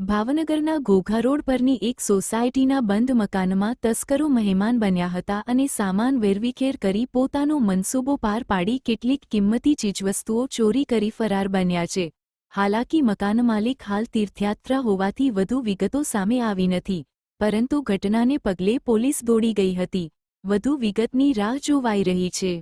ભાવનગરના ઘોઘા રોડ પરની એક સોસાયટીના બંધ મકાનમાં તસ્કરો મહેમાન બન્યા હતા અને સામાન વેરવિખેર કરી પોતાનો મનસૂબો પાર પાડી કેટલીક કિંમતી ચીજવસ્તુઓ ચોરી કરી ફરાર બન્યા છે। હાલાકી મકાન માલિક હાલ તીર્થયાત્રા હોવાથી વધુ વિગતો સામે આવી નથી, પરંતુ ઘટનાને પગલે પોલીસ દોડી ગઈ હતી। વધુ વિગતની રાહ જોવાઈ રહી છે।